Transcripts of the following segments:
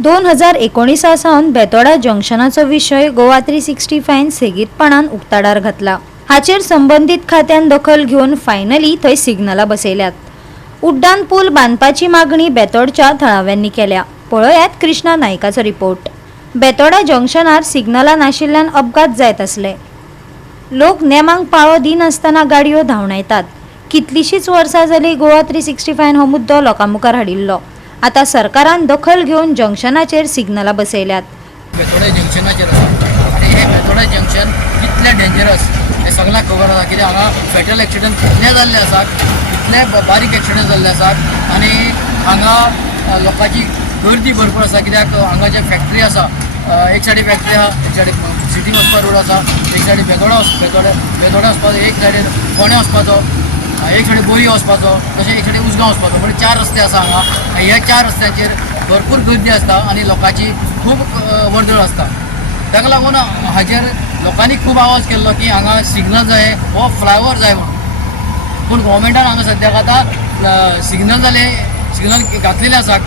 2019 सावन बेतोडा जंक्शनाचो विषय गोवा 365 सेगीतपणान उक्ताडार घातला। हाचेर संबंधित खात्यान दखल घेवन फायनली थंय सिग्नलां बसयल्यात। उड्डाण पूल बांदपाची मागणी बेतोडच्या थळाव्यांनी केल्या। पळयात कृष्णा नायकाचो रिपोर्ट। बेतोडा जंक्शनार सिग्नलां नाशिल्ल्यान अपघात जायत आसले। लोक नेमांक पाळो दिनासतना गाडयो धांवडायतात। कितलीशीच वर्सां जाली गोवा 365 हो मुद्दो लोकांमुखार हाडिल्लो। आता सरकारान दखल घेवन जंक्शनाचेर सिग्नलां बसयल्यात। बेतोडा जंक्शनाचेर आसा आनी हे बेतोडा जंक्शन कितलें डेंजरस हे सगळ्यांक खबर आसा। कित्याक हांगा फॅटल एक्सिडंट कितले जाल्ले आसात, कितले बारीक एक्सिडंट जाल्ले आसात आनी हांगा लोकांची गर्दी भरपूर आसा। कित्याक हांगा जे फॅक्टरी आसा, एक सायडीक फॅक्टरी आहा, एक सायडीक सिटी वचपा रोड आसा, एक सायडीक बेतोडा वचपाचो, एक सायडीक फोंड्या वचपाचो, एक सायडीक बोरी वचपाचो, तशें एक सायडीक उसगांव वचपाचो। म्हणजे 4 रस्ते आसा हांगा। ह्या 4 रस्त्यांचेर भरपूर गर्दी आसता आनी लोकांची खूब वर्दळ आसता। ताका लागून हाजेर लोकांनी खूब आवाज केल्लो की हांगा सिग्नल जाय हो फ्लायओवर जाय म्हणून। पूण गव्हर्मेंटान हांगा सद्याक आतां सिग्नल घातलेले आसात,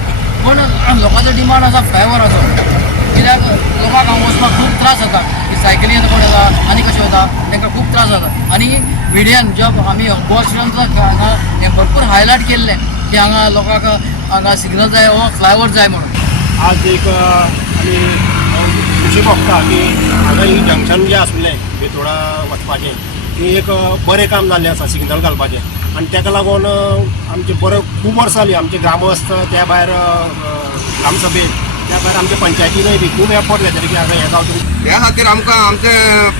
पूण लोकांचो डिमांड आसा फ्लायओवराचो। कित्याक लोकांक हांगा वचपाक खूब त्रास जाता, की सायकलीन कोण येता आनी कशें वता, तांकां खूब त्रास जाता। आनी मिडियान जो आमी गोवा स्टुडंट्साक हांगा हें भरपूर हायलायट केल्लें की हांगा लोकांक हांगा सिग्नल जाय हो फ्लायओवर जाय म्हणून। आज एक आमी खुशी भोगता की हांगा ही जंक्शन जें आसलें बेतोडा वचपाचें ती एक बरें काम जाल्लें आसा सिग्नल घालपाचें। आनी ताका लागून आमचे बरें खूब वर्सां जालीं आमचे ग्रामस्थ त्या भायर ग्रामसभेत त्या भायर आमच्या पंचायतीनय बी खूब एफर्ट घेतले की हांगा हें गांव ह्या खातीर आमकां आमचे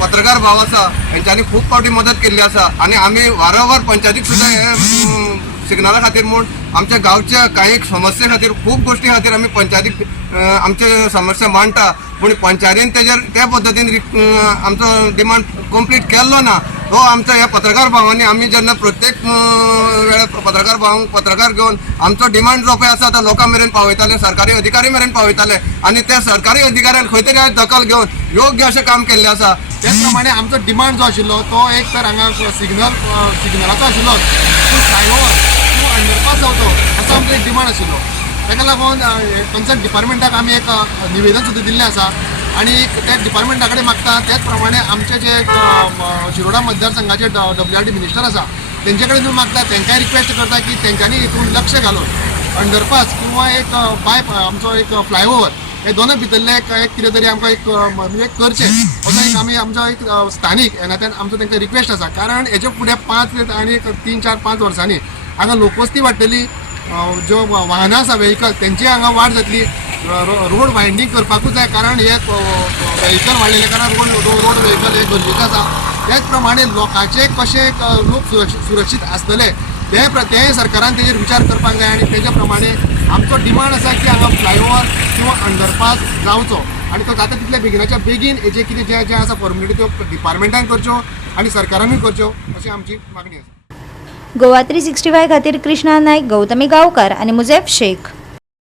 पत्रकार भाव आसा हेंच्यांनी खूब फावटी मदत केल्ली आसा आनी आमी वारंवार पंचायतीक सुद्दां हे सिग्नला खातीर म्हूण आमच्या गांवच्या कांय समस्ये खातीर खूब गोश्टी खातीर आमी पंचायतीक आमचे समस्या मांडटा, पूण पंचायतीन तेजेर त्या पद्दतीन आमचो डिमांड कंप्लीट केल्लो ना। हो आमच्या ह्या पत्रकार भावांनी आमी जेन्ना प्रत्येक वेळार पत्रकार भावांक पत्रकार घेवन आमचो डिमांड जो पळय आसा तो लोकां मेरेन पावयताले, सरकारी अधिकारी मेरेन पावयताले आनी त्या सरकारी अधिकाऱ्यान खंय तरी आज दखल घेवन योग्य अशें काम केल्लें आसा। त्याच प्रमाणे आमचो डिमांड जो आशिल्लो तो एक तर हांगा सिग्नलाचो आशिल्लो, पूण फ्लायओवर किंवा अंडरपास जावचो असो आमचो एक डिमांड आशिल्लो। ताका लागून कन्सर्न डिपार्टमेंटाक आमी एक निवेदन सुद्दां दिल्लें आसा आनी त्या डिपार्टमेंटा कडेन मागता त्याच प्रमाणे आमचे जे शिरोडा मतदारसंघाचे WRD मिनिस्टर आसा तेंचे कडेन मागता, तांकांय रिक्वेस्ट करता की तेंच्यांनी हितून लक्ष घालून अंडरपास किंवा एक पायप आमचो एक फ्लायओवर हे दोनूय भितरले एक कितें तरी आमकां एक म्हणजे करचें असो एक आमी आमचो एक स्थानीक नात्यान आमचो तांकां रिक्वेस्ट आसा। कारण हेचे फुडें 5 आनी 3, 4, 5 वर्सांनी हांगा लोकवस्ती वाडटली, ज्यो वाहनां आसा व्हेहिकल तेंची हांगा वाड जातली, रोड वायंडींग करपाकूच जाय कारण हे व्हेहिकल वाडलेले कारण रोड व्हेहिकल हे गरजेचें आसा। त्याच प्रमाणे लोकांचे कशे लोक सुरक्षीत आसतले तें सरकारान तेजेर विचार करपाक जाय आनी तेज्या प्रमाणे आमचो डिमांड आसा की हांगा फ्लायओवर किंवा अंडरपास जावचो आनी तो जाता तितले बेगिनाच्या बेगीन हेजे कितें जें आसा फॉर्मेलिटी त्यो डिपार्टमेंटान करच्यो आनी सरकारानूय करच्यो अशी आमची मागणी आसा। गोवा 365 खातीर कृष्णा नायक, गौतमी गांवकार आनी मुजेफ शेख।